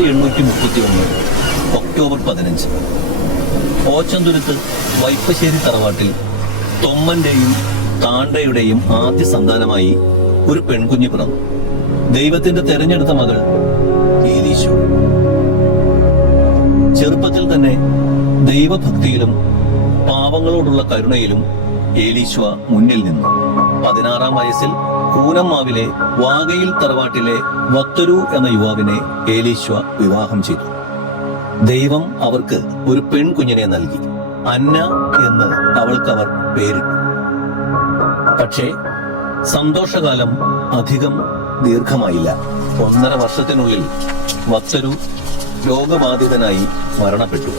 1831 October 15 Ochanthuruth വൈപ്പശ്ശേരി തറവാട്ടിൽ തൊമ്മന്റെയും താണ്ടയുടെയും ആദ്യ സന്താനമായി ഒരു പെൺകുഞ്ഞ് പിറന്നു. ദൈവത്തിന്റെ തെരഞ്ഞെടുത്ത മകൾ ഏലീശോ. ചെറുപ്പത്തിൽ തന്നെ ദൈവഭക്തിയിലും പാവങ്ങളോടുള്ള കരുണയിലും ഏലീശോ മുന്നിൽ നിന്നു. 16-ാം വയസ്സിൽ കൂനമ്മാവിലെ വാകയിൽ തറവാട്ടിലെ വത്തരു എന്ന യുവാവിനെ ഏലീശോ വിവാഹം ചെയ്തു. ദൈവം അവർക്ക് ഒരു പെൺകുഞ്ഞിനെ നൽകി. അന്ന എന്ന് അവൾക്കവർ പേരിട്ടു. പക്ഷേ സന്തോഷകാലം അധികം ദീർഘമായില്ല. 1.5 വർഷത്തിനുള്ളിൽ വത്തരു രോഗബാധിതനായി മരണപ്പെട്ടു.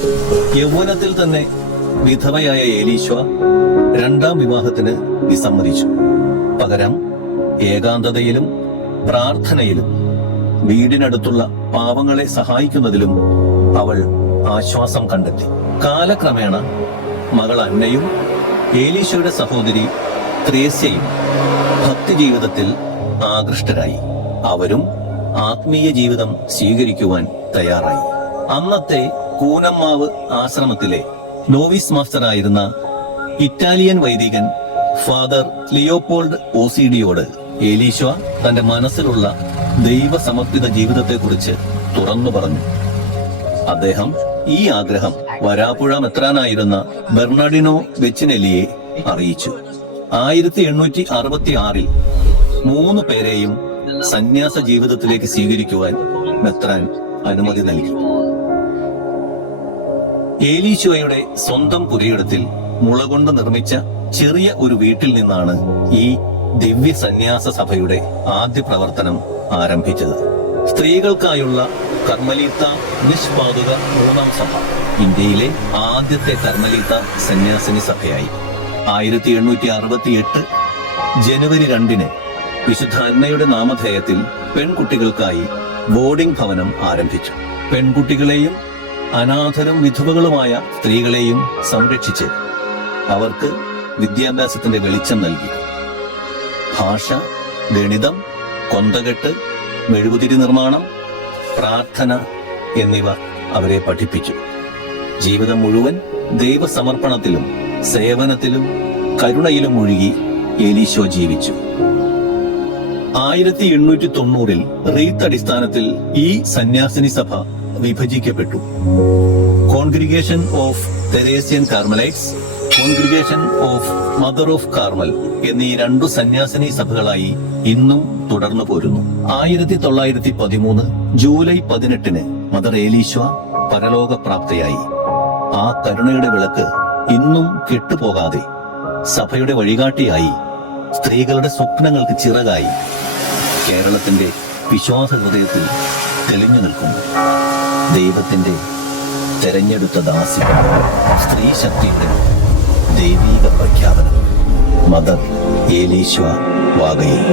യൗവനത്തിൽ തന്നെ വിധവയായ ഏലീശോ 2ാം വിവാഹത്തിന് വിസമ്മതിച്ചു. പകരം ഏകാന്തതയിലും പ്രാർത്ഥനയിലും വീടിനടുത്തുള്ള പാവങ്ങളെ സഹായിക്കുന്നതിലും അവൾ ആശ്വാസം കണ്ടെത്തി. കാലക്രമേണ മകൾ അന്നയും ഏലീശോയുടെ സഹോദരി ത്രേസ്യയും ഭക്തി ജീവിതത്തിൽ ആകൃഷ്ടരായി. അവരും ആത്മീയ ജീവിതം സ്വീകരിക്കുവാൻ തയ്യാറായി. അന്നത്തെ കൂനമ്മാവ് ആശ്രമത്തിലെ നോവിസ് മാസ്റ്ററായിരുന്ന ഇറ്റാലിയൻ വൈദികൻ ഫാദർ ലിയോപോൾഡ് ഓസിഡിയോട് ഏലീശോ തന്റെ മനസ്സിലുള്ള ദൈവസമർപ്പിത ജീവിതത്തെക്കുറിച്ച് തുറന്നു പറഞ്ഞു. അദ്ദേഹം ഈ ആഗ്രഹം വരാപ്പുഴ മെത്രാനായിരുന്ന ബെർണാഡിനോ വെച്ചിനെല്ലിയെ അറിയിച്ചു. 1866 3 പേരെയും സന്യാസ ജീവിതത്തിലേക്ക് സ്വീകരിക്കുവാൻ മെത്രാൻ അനുമതി നൽകി. ഏലീശോയുടെ സ്വന്തം പുരയിടത്തിൽ മുളകൊണ്ട് നിർമ്മിച്ച ചെറിയ ഒരു വീട്ടിൽ നിന്നാണ് ഈ ദിവ്യ സന്യാസ സഭയുടെ ആദ്യ പ്രവർത്തനം ആരംഭിച്ചത്. സ്ത്രീകൾക്കായുള്ള കർമ്മലീത്ത നിഷ്പാതുക 3ാം സഭ ഇന്ത്യയിലെ ആദ്യത്തെ കർമ്മലീത്ത സന്യാസിനി സഭയായി. 1868 ജനുവരി 2 വിശുദ്ധ അന്നയുടെ നാമധേയത്തിൽ പെൺകുട്ടികൾക്കായി ബോർഡിംഗ് ഭവനം ആരംഭിച്ചു. പെൺകുട്ടികളെയും അനാഥരും വിധവകളുമായ സ്ത്രീകളെയും സംരക്ഷിച്ച് അവർക്ക് വിദ്യാഭ്യാസത്തിന്റെ വെളിച്ചം നൽകി. ഭാഷ, ഗണിതം, കൊന്തകെട്ട്, മെഴുകുതിരി നിർമ്മാണം, പ്രാർത്ഥന എന്നിവ അവരെ പഠിപ്പിച്ചു. ജീവിതം മുഴുവൻ ദൈവസമർപ്പണത്തിലും സേവനത്തിലും കരുണയിലും മുഴുകി ഏലീശോ ജീവിച്ചു. 1890 റീത്ത് അടിസ്ഥാനത്തിൽ ഈ സന്യാസിനി സഭ വിഭജിക്കപ്പെട്ടു. Congregation of Teresian Carmelites, congregation of Mother of Carmel എന്നീ 2 സന്യാസിനി സഭകളായി ഇന്നും തുടർന്നു പോരുന്നു. 1913 ജൂലൈ 18 മദർ ഏലീശോ പരലോകപ്രാപ്തയായി. ആ കരുണയുടെ വിളക്ക് ഇന്നും കെട്ടുപോകാതെ സഭയുടെ വഴികാട്ടിയായി, സ്ത്രീകളുടെ സ്വപ്നങ്ങൾക്ക് ചിറകായി കേരളത്തിന്റെ വിശ്വാസ ഹൃദയത്തിൽ തെളിഞ്ഞു നിൽക്കുന്നു. ദൈവത്തിന്റെ തെരഞ്ഞെടുത്ത ദാസി, സ്ത്രീ ശക്തിയുടെ ദൈവീക പ്രഖ്യാപനം, മദർ ഏലീശോ വാകയിൽ.